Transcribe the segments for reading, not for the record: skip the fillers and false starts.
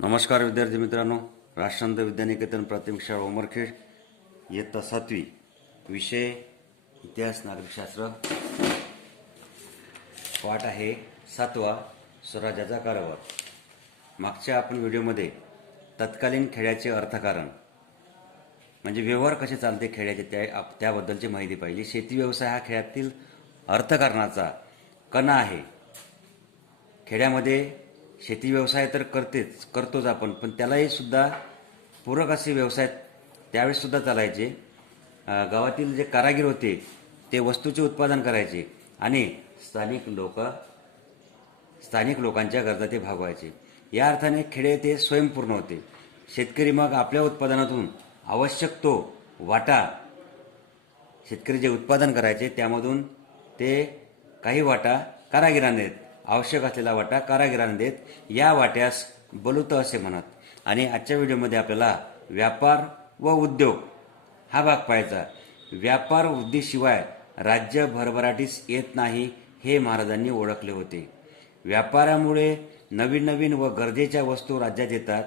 नमस्कार विद्यार्थी मित्रांनो, राष्ट्रसंत विद्यानिकेतन प्राथमिक शाळा उमरखेड, इयत्ता 7वी, विषय इतिहास नागरिकशास्त्र, पाठ आहे 7वा, स्वराज्याचा कारभार. मागच्या आपण व्हिडिओमध्ये तत्कालीन खेड्याचे अर्थकारण म्हणजे व्यवहार कसे चालते खेड्याचे त्याबद्दलची माहिती पाहिली. शेती व्यवसाय हा खेड्यातील अर्थकारणाचा कणा आहे. खेड्यामध्ये शेती व्यवसाय तर करतोच आपण, पण त्यालाही सुद्धा पूरक असे व्यवसाय त्यावेळेस सुद्धा चालायचे. गावातील जे कारागीर होते ते वस्तूचे उत्पादन करायचे आणि स्थानिक लोकांच्या गरजा ते भागवायचे. या अर्थाने खेडे ते स्वयंपूर्ण होते. शेतकरी मग आपल्या उत्पादनातून आवश्यक तो वाटा, शेतकरी जे उत्पादन करायचे त्यामधून ते काही वाटा कारागिरांना देत, आवश्यक असलेला वाटा कारागिरांना देत. या वाट्यास बलुत असे म्हणत. आणि आजच्या व्हिडिओमध्ये आपल्याला व्यापार व उद्योग हा भाग पाहायचा. व्यापार वृद्धीशिवाय राज्य भरभराटीस येत नाही हे महाराजांनी ओळखले होते. व्यापारामुळे नवीन नवीन व गरजेच्या वस्तू राज्यात येतात.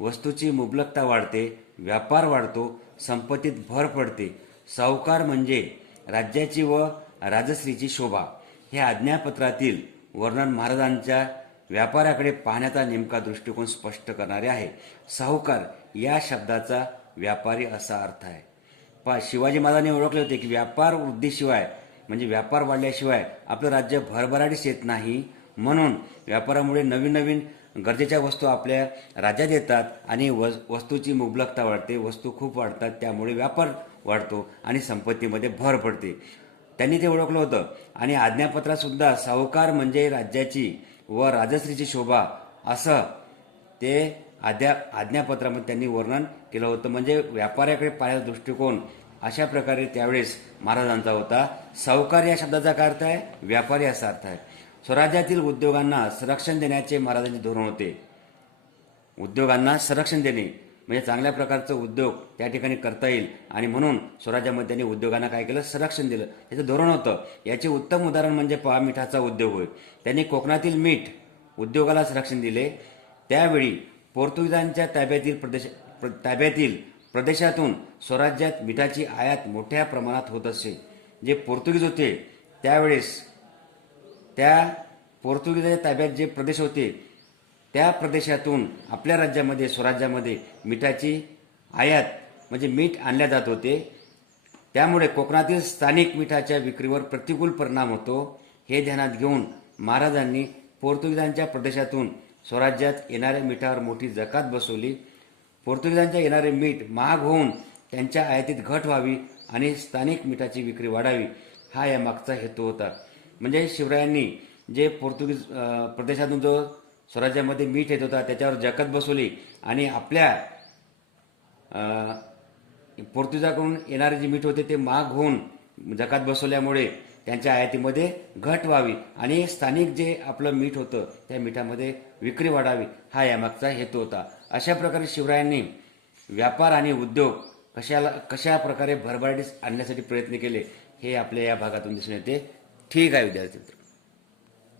वस्तूची मुबलकता वाढते, व्यापार वाढतो, संपत्तीत भर पडते. सावकार म्हणजे राज्याची व राजश्रीची शोभा. हे आज्ञापत्रातील वर्णन महाराजांच्या व्यापाराकडे पाहण्याचा नेमका दृष्टिकोन स्पष्ट करणारे आहे. सावकार या शब्दाचा व्यापारी असा अर्थ आहे. शिवाजी महाराजांनी ओळखले होते की व्यापार वृद्धीशिवाय म्हणजे व्यापार वाढल्याशिवाय आपलं राज्य भरभराटीस येत नाही. म्हणून व्यापारामुळे नवीन नवीन गरजेच्या वस्तू आपल्या राज्यात येतात आणि वस्तूची मुबलकता वाढते, वस्तू खूप वाढतात, त्यामुळे व्यापार वाढतो आणि संपत्तीमध्ये भर पडते. त्यांनी ते ओळखलं होतं. आणि आज्ञापत्रात सुद्धा सावकार म्हणजे राज्याची व राजश्रीची शोभा असं ते आज्ञापत्रामध्ये त्यांनी वर्णन केलं होतं. म्हणजे व्यापाऱ्याकडे पाहण्याचा दृष्टिकोन अशा प्रकारे त्यावेळेस महाराजांचा होता. सावकार या शब्दाचा काय अर्थ आहे? व्यापारी असा अर्थ आहे. स्वराज्यातील उद्योगांना संरक्षण देण्याचे महाराजांचे धोरण होते. उद्योगांना संरक्षण देणे म्हणजे चांगल्या प्रकारचं उद्योग त्या ठिकाणी करता येईल आणि म्हणून स्वराज्यामध्ये त्यांनी उद्योगांना काय केलं? संरक्षण दिलं. त्याचं धोरण होतं. याचे उत्तम उदाहरण म्हणजे मिठाचा उद्योग होय. त्यांनी कोकणातील मीठ उद्योगाला संरक्षण दिले. त्यावेळी पोर्तुगीजांच्या ताब्यातील प्रदेशातून स्वराज्यात मिठाची आयात मोठ्या प्रमाणात होत असे. जे पोर्तुगीज होते त्यावेळेस त्या पोर्तुगीजांच्या ताब्यात जे प्रदेश होते त्या प्रदेशातून आपल्या राज्यामध्ये स्वराज्यामध्ये मिठाची आयात म्हणजे मीठ आणल्या जात होते. त्यामुळे कोकणातील स्थानिक मिठाच्या विक्रीवर प्रतिकूल परिणाम होतो. हे ध्यानात घेऊन महाराजांनी पोर्तुगीजांच्या प्रदेशातून स्वराज्यात येणाऱ्या मिठावर मोठी जकात बसवली. पोर्तुगीजांच्या येणारे मीठ महाग होऊन त्यांच्या आयातीत घट व्हावी आणि स्थानिक मिठाची विक्री वाढावी हा यामागचा हेतू होता. म्हणजे शिवरायांनी जे पोर्तुगीज प्रदेशातून जो स्वराज्यामध्ये मीठ येत होता त्याच्यावर जकात बसवली आणि आपल्या पोर्तुगीजाकडून येणारे जे मीठ होते ते महाग होऊन जकात बसवल्यामुळे त्यांच्या आयातीमध्ये घट व्हावी आणि स्थानिक जे आपलं मीठ होतं त्या मिठामध्ये विक्री वाढावी हा यामागचा हेतू होता. अशा प्रकारे शिवरायांनी व्यापार आणि उद्योग कशा प्रकारे भरभराटीस आणण्यासाठी प्रयत्न केले हे आपल्या या भागातून दिसून येते. ठीक आहे विद्यार्थी मित्र.